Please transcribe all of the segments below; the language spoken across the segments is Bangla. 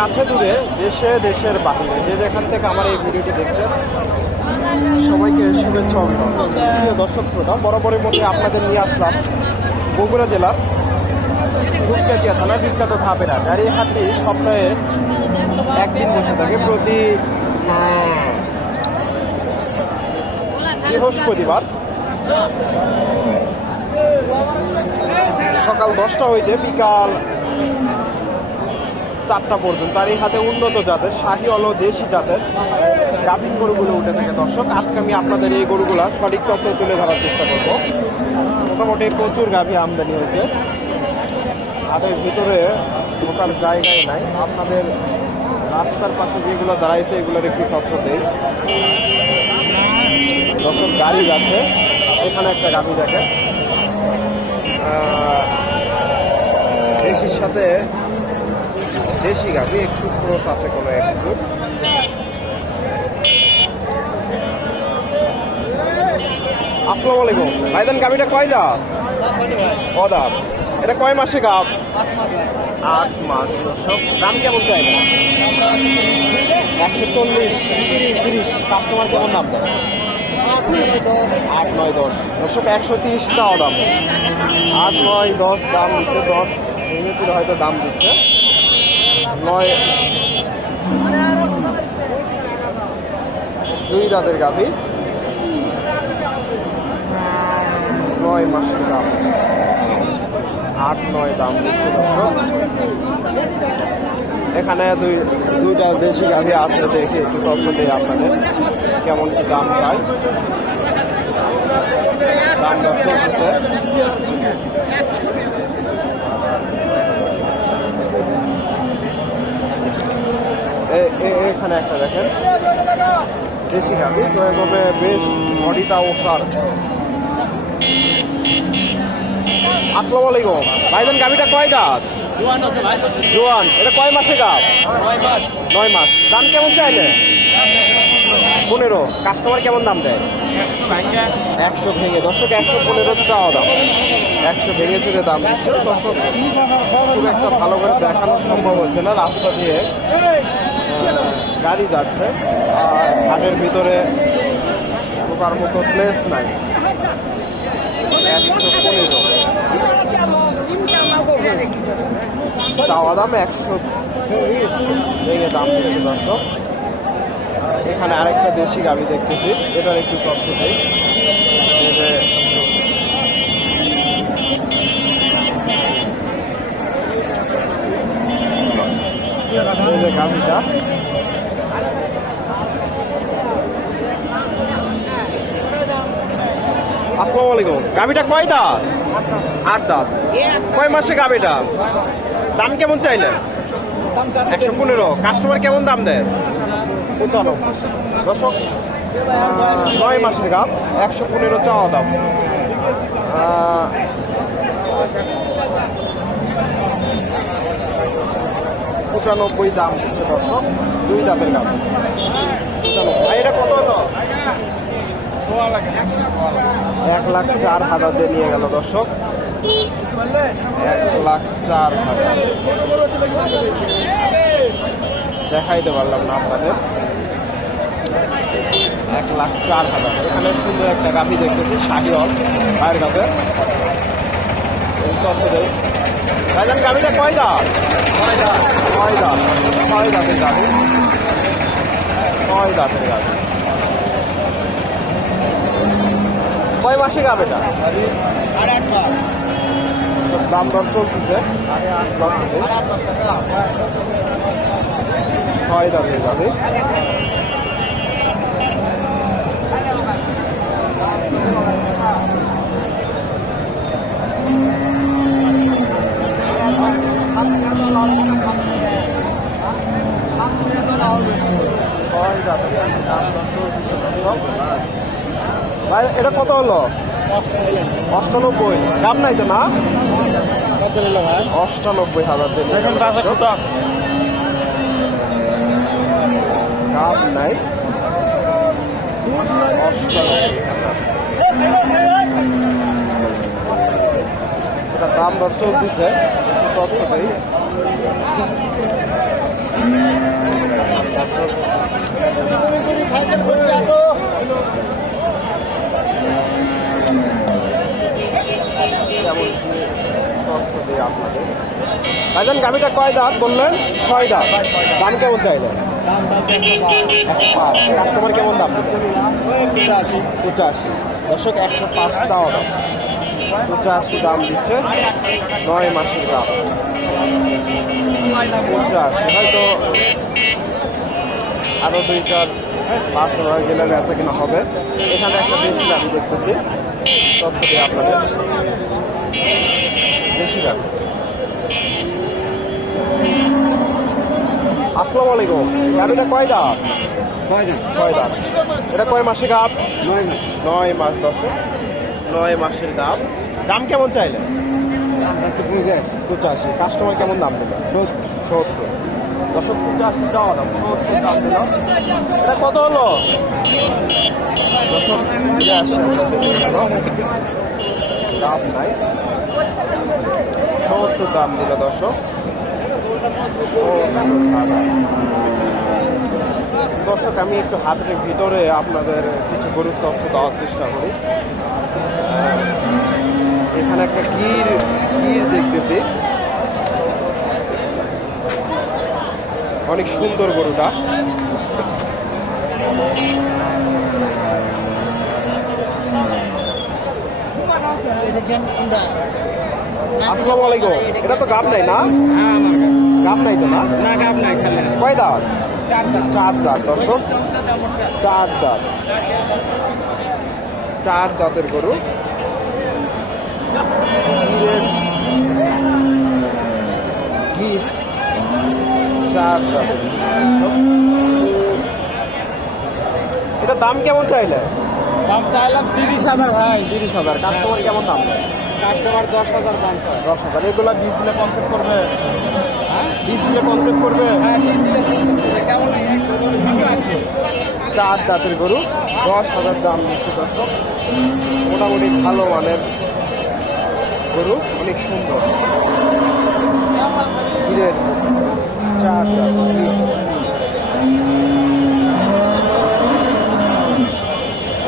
কাছে দূরে দেশে, দেশের বাহিরে যে যেখান থেকে আমার এই ভিডিওটি দেখছেন, সবাইকে শুভেচ্ছা অভিনন্দন। দর্শক শ্রোতা বরাবরের মধ্যে আপনাদের নিয়ে আসলাম বগুড়া জেলার রূপচাচিয়া থানার বিখ্যাত ধাপের। আর এই সপ্তাহে একদিন বসে থাকে প্রতি বৃহস্পতিবার। সকাল দশটা হইতে বিকাল চারটা পর্যন্ত আর এই হাটে উন্নত জাতের শাহি অল দেশি জাতের গাভীন গরুগুলো উঠে থাকে দর্শক। আজকে আমি আপনাদের এই গরুগুলার সঠিক তথ্য তুলে ধরার চেষ্টা করব। মোটামুটি প্রচুর গাভী আমদানি হয়েছে। হাটের ভিতরে ঢোকার জায়গায় নাই। আপনাদের রাস্তার পাশে যেগুলো দাঁড়াইছে এগুলোর একটু তথ্য দেই। দর্শক গাড়ি যাচ্ছে। এখানে একটা গাভী আহ, দেশির সাথে দেশি গাভী, একটু ক্রস আছে কোনো এক কিছু আসসালামু আলাইকুম। ভাইজান, গাভীটা কয় দাঁত? ও দাঁত এটা কয় মাসে গাভ? আট মাস। দর্শক, দাম কেমন চাই? একশো চল্লিশ, তিরিশ। কাস্টমার কেমন দাম দেয়? আট নয় দশ। দর্শক, একশো তিরিশ টাকা দাম। আট নয় দশ, দাম দিচ্ছে দশ। ভেঙেছিল হয়তো দাম দিচ্ছে। নয়। দুই দাঁতের গাভী। নয় মাসের দাম। আট, নয় দাম এখানে দুই দুইটা দেশি গাভী আছে দেখে একটু তথ্য দিই আপনাদের। কেমন কি দাম চাই? দাম দর চলতেছে এ- এ- এখানে একটা দেখেন। দেশি গাভী তবে বেশ বডিটা ওষার। আসসালামু আলাইকুম। ভাইজান গাভীটা কয় দাঁত? জোয়ান এটা কয় মাসে গাভ? নয় মাস। দাম কেমন চাইলে? পনেরো। কাস্টমার কেমন দাম দেয়? একশো ভেঙে। দর্শক একশো পনেরো চাওয়া দাম। একশো ভেঙে চুরে দাম দিচ্ছে। দর্শক খুব একটা ভালো করে দেখানো সম্ভব হচ্ছে না রাস্তা দিয়ে। গাড়ি যাচ্ছে, আর হাটের ভিতরে ঢোকার মতো প্লেস নাই। একশো পনেরো চাওয়া দাম একশো ভেঙে দাম দিচ্ছে দর্শক। এখানে আরেকটা দেশি গাড়ি দেখতেছি, এটার একটু তথ্য দেই এই যে এই যে গাভিটা আসসালামু আলাইকুম গাভিটা কয় দাঁত? আট দাঁত। কয় মাসে গাভিটা? দাম কেমন চাইলে একশো পনেরো। কাস্টমার কেমন দাম দেয় পঁচানব্বই। দর্শক আহ, নয় মাসের গাপ একশো পনেরো চাওয়া দাম। পঁচানব্বই দাম হচ্ছে দর্শক দুই দামের পঁচানব্বই। এটা কত হলো? এক লাখ চার হাজার দিয়ে নিয়ে গেল দর্শক। এক লাখ চার হাজার। দেখাইতে পারলাম না আপনাদের। এক লাখ চার হাজার। এখানে সুন্দর একটা গাভি দেখতেছি, শাহিওয়াল, ভাইয়ের কাছে। রাজান গাভিটা কয় দাঁত? কয় দাঁত? কয় দাঁত? কয় দাঁতের গাভি? কয় দাঁতের গাভি? কয় মাসে গাভিটা সব দাম দর চলতেছে। ছয় দামের যাবে ছয় দামের দাম দর চলতেছে। ভাই এটা কত হলো? অষ্টানব্বই। দাম নাই তো না? অষ্টানব্বই হাজার দিন দাম নাই। এটা দাম দর চলতেছে তথ্য দেই গাভিটা কয় দাঁত বললেন? ছয় দাঁত। দাম কেমন চাইলেন? দাম কাস্টমার কেমন দাম পঁচাশি। দর্শক, একশো পাঁচ চাওয়া দাম। পঁচাশি দাম দিচ্ছে নয় মাসের দাম। পঁচাশি, হয়তো আরও দুই চার পাঁচ নয় গেলে বেচা কিনা হবে। এখানে একটা দেশি গাড়ি দেখতেছি। তথ্য দিয়ে আপনাদের। দেশি গাড়ি আসসালামু আলাইকুম। গাড়িটা কয় দাম ছয় দাম ছয় এটা কয় মাসে গাপ নয় মাস। নয় মাস দশ নয় মাসের দাম দাম কেমন চাইলেন পঁচাশি কাস্টমার কেমন দাম দিল সত্তর। সত্তর। দশক পঁচাশি চাওয়া দাম। সত্তর দাম দিল এটা কত হলো? দাম নাই। সত্তর দাম দিল দশক দর্শক, আমি একটু হাতের ভিতরে আপনাদের কিছু গরুর তথ্য দেওয়ার চেষ্টা করি। এখানে একটা গির গির দেখতেছি। অনেক সুন্দর গরুটা। আসসালামু আলাইকুম। এটা তো গাব নাই না? গাব নাই তো না? না গাব নাই খেলে কয় দাঁত? চার দাঁত। দর্শক। চার দাঁত। চার দাঁতের গরু। চার দাঁতের। এটা দাম কেমন চাইলে? দাম চাইলাম তিরিশ হাজার ভাই। তিরিশ হাজার। কাস্টমার কেমন দাম? কাস্টমার দশ হাজার দাম চাই। দশ হাজার। এগুলা বীজ দিলে কনসেপ্ট করবে। বীজ দিলে কনসেপ্ট করবে। হ্যাঁ? চার দাঁতের গরু দশ হাজার দাম নিচ্ছে দর্শক। মোটামুটি ভালো মানের গরু অনেক সুন্দর। হিরের চার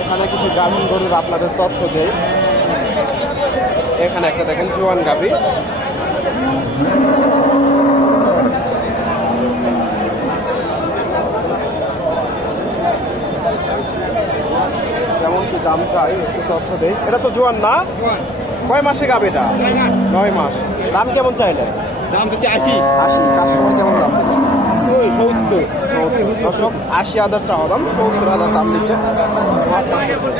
এখানে কিছু গাভীন গরুর আপনাদের তথ্য দেই। এখানে একটা দেখেন জোয়ান গাভী কেমন কি দাম চাই একটু তথ্য দেই। এটা তো জোয়ান না? কয় মাসে গাবে এটা? নয় মাস। দাম কেমন চাইলে? দাম দিচ্ছে আশি। আশি। কাস্টমার কেমন দাম দিচ্ছে সত্তর। দর্শক আশি হাজার টাকা দাম সত্তর হাজার দাম দিচ্ছে।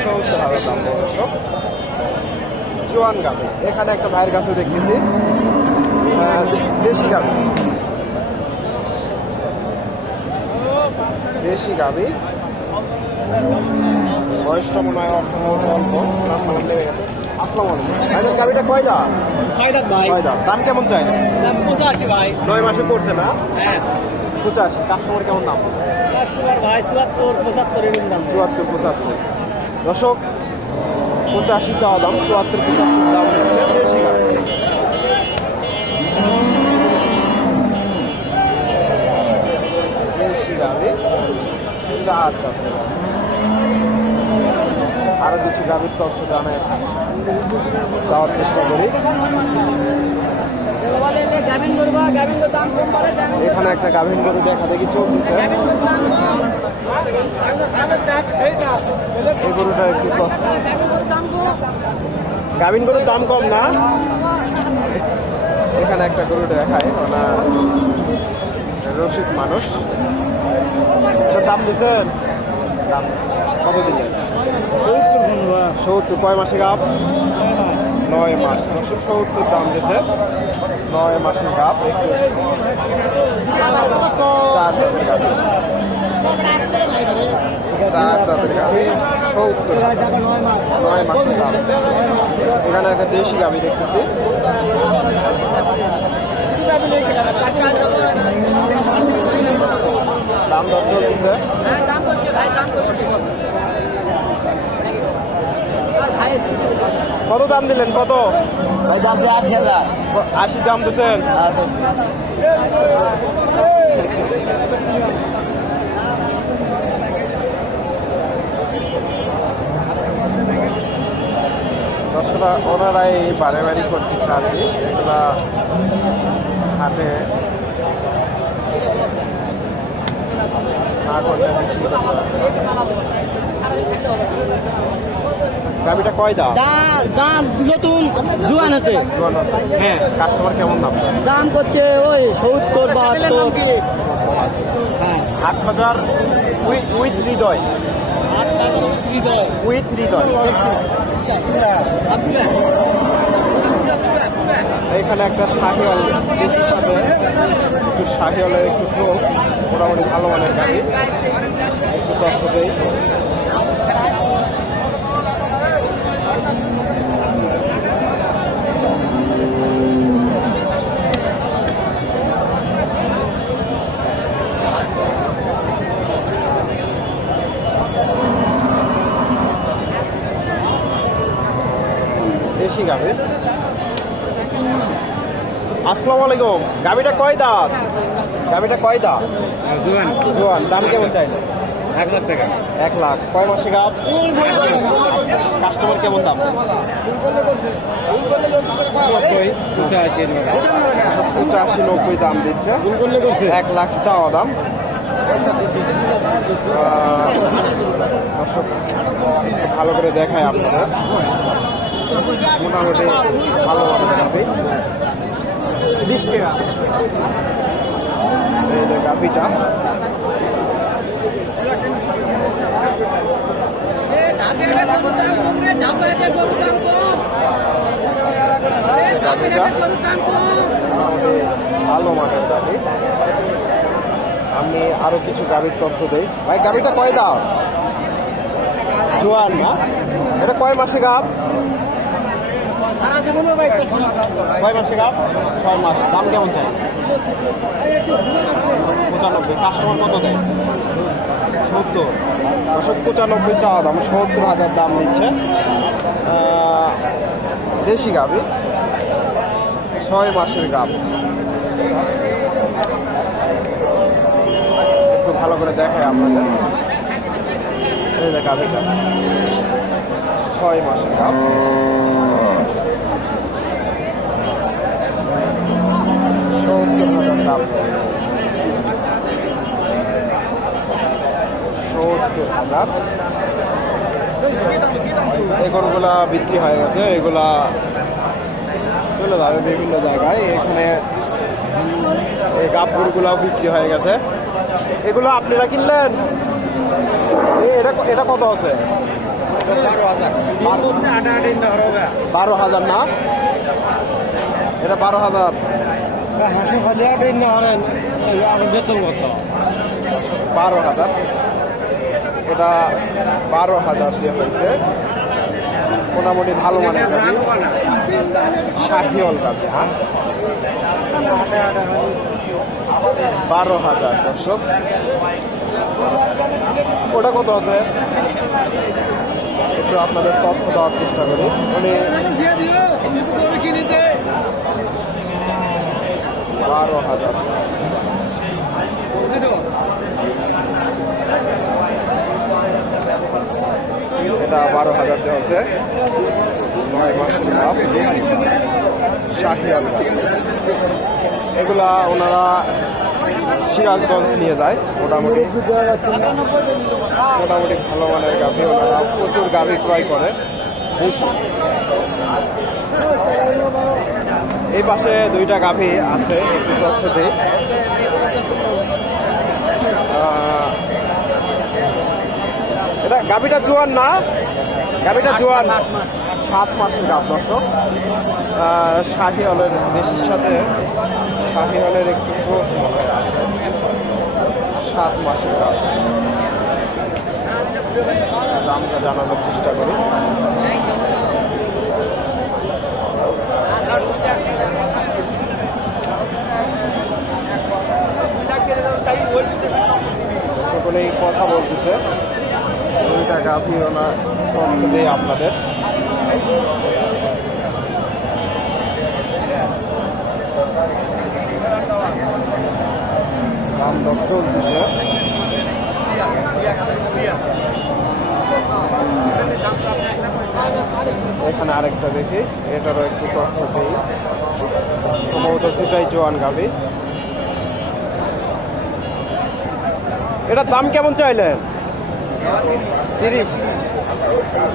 সত্তর হাজার দাম দর্শক। জোয়ান গাবে। এখানে একটা ভাইয়ের কাছে দেখতেছি। দেশি গাবি। দেশি গাবি। বয়সটা মনে হয় অল্প নাম গেছে। আসসালামু আলাইকুম। গাবিটা কয় দাম? ছয় দাম ভাই। কয় দাম দাম কেমন চাই? দাম পঁচাশি ভাই। নয় মাসে পড়ছে না? হ্যাঁ। পঁচাশি। কাস্টমার কেমন দাম? কাস্টমার ভাই চুয়াত্তর পঁচাত্তর এরকম দাম। চুয়াত্তর পঁচাত্তর। দশক পঁচাশি চাওয়া দাম চুয়াত্তর পঁচাত্তর। দাম দিচ্ছে বেশি। বেশি গাড়ি চার দাম আরও কিছু গাভীর তথ্য জানায়। দেওয়ার চেষ্টা করি। গাভিন গাভিন এখানে একটা গাভীন গরু দেখা দেখি চলতেছে। এই একটু তথ্য। গরুর দাম কম না? এখানে একটা গরু দেখায় ওনা রসিক মানুষ। দাম দিছেন দাম কত দিলেন? সত্তর কয় মাসে গাপ নয় মাস। রসিক সত্তর দাম দিছে। নয় মাসের গাপ চার দাঁতের গাভি চার দাঁতের গাভি সত্তর নয় মাসের দাম এখানে একটা দেশি গাভি দেখতেছি দাম দর চলতেছে কত দাম দিলেন কত? ভাই দাম দিয়ে আশি হাজার। আশি দাম দিচ্ছেন দর্শকরা ওনারাই বারে বাড়ি করতেছে আর কি। এগুলা হাটে না করলে বিক্রি করতে গাভিটা কয় দাম? দাম নতুন জুয়ান আছে। হ্যাঁ কাস্টমার কেমন দাম? দাম করছে ওই সত্তর বাহাত্তর। হ্যাঁ আট হাজার উইথ হৃদয়। উইথ হৃদয়। এখানে একটা সাথে একটু শাহিওয়ালের একটু মোটামুটি ভালো মানের গাড়ি একটু কষ্ট দেই দেশি গাভি আসসালামু আলাইকুম গাভিটা কয় দাম গাভিটা কয় দাম জুয়ান। জোয়ান দাম কেমন চাইলে এক লাখ টাকা। এক লাখ। কয় মাসে গাভ? কাস্টমার কেমন দাম? পঁচাশি নব্বই দাম দিচ্ছে। এক লাখ চাওয়া দাম। দর্শক ভালো করে দেখায় আপনারা মোটামুটি ভালো গাভি বিশ টাকা। ভালো মানের গাভি। আমি আরও কিছু গাভির তথ্য দিই। ভাই, গাভিটা কয় দাম জোয়ান না এটা কয় মাসে গাভ কয় মাসে গাভ ছয় মাস। দাম কেমন চাই? পঁচানব্বই। কাস্টমার কত দেয়? সত্তর। দশক পঁচানব্বই চাওয়া দাম। সত্তর হাজার দাম দিচ্ছে। দেশি গাভি। ছয় মাসের গাভ। একটু ভালো করে দেখায় আপনাদের। এই ছয় মাসের গাভ। সত্তর হাজার। দাম সত্তর হাজার এই গরুগুলা বিক্রি হয়ে গেছে এগুলা চলে যাবে বিভিন্ন জায়গায়। এখানে এই গরুগুলাও বিক্রি হয়ে গেছে। এগুলো আপনারা কিনলেন? এ, এটা এটা কত আছে? বারো হাজার না? এটা বারো হাজার। বারো হাজার। এটা বারো হাজার দিয়ে হয়েছে। মোটামুটি ভালো মানের গাড়ি। শাহিওল গাড়ি হ্যাঁ। বারো হাজার, দর্শক। ওটা কত আছে? একটু আপনাদের তথ্য দেওয়ার চেষ্টা করি। উনি বারো হাজার। এটা বারো হাজার দেওয়া আছে নয় মাসের শাহিয়াল এগুলা ওনারা সিরাজগঞ্জ নিয়ে যায়। মোটামুটি মোটামুটি ভালো মানের গাভি। ওনারা প্রচুর গাভী ক্রয় করে। দেশি এই পাশে দুইটা গাভি আছে একটু তথ্য দিই আহ, এটা গাভিটা জোয়ান না? গাভিটা জোয়ান। সাত মাসের গাভ দর্শক। আহ, শাহিওয়ালের দেশের সাথে শাহিওয়ালের একটু ক্রস মনে আছে। সাত মাসের গাভ। দামটা জানানোর চেষ্টা করি। সকলেই কথা বলতেছে। দুইটা গাভি ওনা তথ্য দেয় আপনাদের। দাম দর চলতেছে। এখানে আরেকটা দেখি, এটারও একটু তথ্য দিই। সম্ভবত দুটাই জোয়ান গাভি। এটার দাম কেমন চাইলেন? তিরিশ।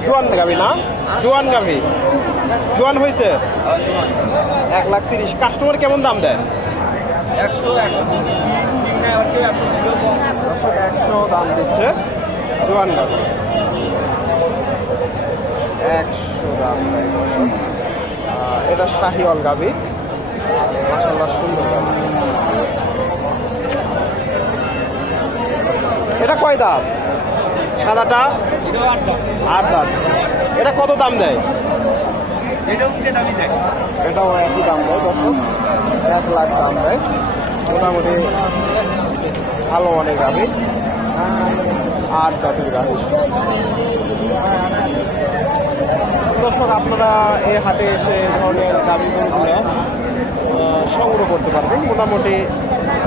জোয়ান গাভি না? জোয়ান গাভি। জোয়ান হয়েছে এক লাখ তিরিশ। কাস্টমার কেমন দাম দেয়? একশো একশো দাম দিচ্ছে জোয়ান গাভি। একশো দাম এটা শাহিওয়াল গাভি। মাসাল্লাহ সুন্দর গাভি। এটা কয় দাঁত? সাদাটা? আট দাঁত। এটা কত দাম দেয়? এটাও একই দাম দেয়, দর্শক। এক লাখ দাম দেয়। মোটামুটি ভালো অনেক গাভি। আট জাতের গাভি। দর্শক, আপনারা এই হাটে এসে ধরনের গরুগুলো সংগ্রহ করতে পারবেন। মোটামুটি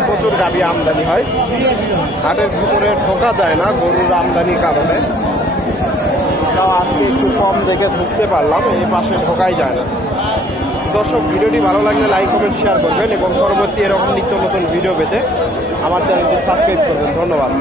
প্রচুর গাড়ি আমদানি হয়। হাটের ভিতরে ঢোকা যায় না গরুর আমদানি কারণে। তাও আজকে একটু কম দেখে ঢুকতে পারলাম, এই পাশে ঢোকাই যায় না। দর্শক, ভিডিওটি ভালো লাগলে লাইক, কমেন্ট শেয়ার করবেন এবং পরবর্তী এরকম নিত্য নতুন ভিডিও পেতে আমার চ্যানেলটি সাবস্ক্রাইব করবেন। ধন্যবাদ।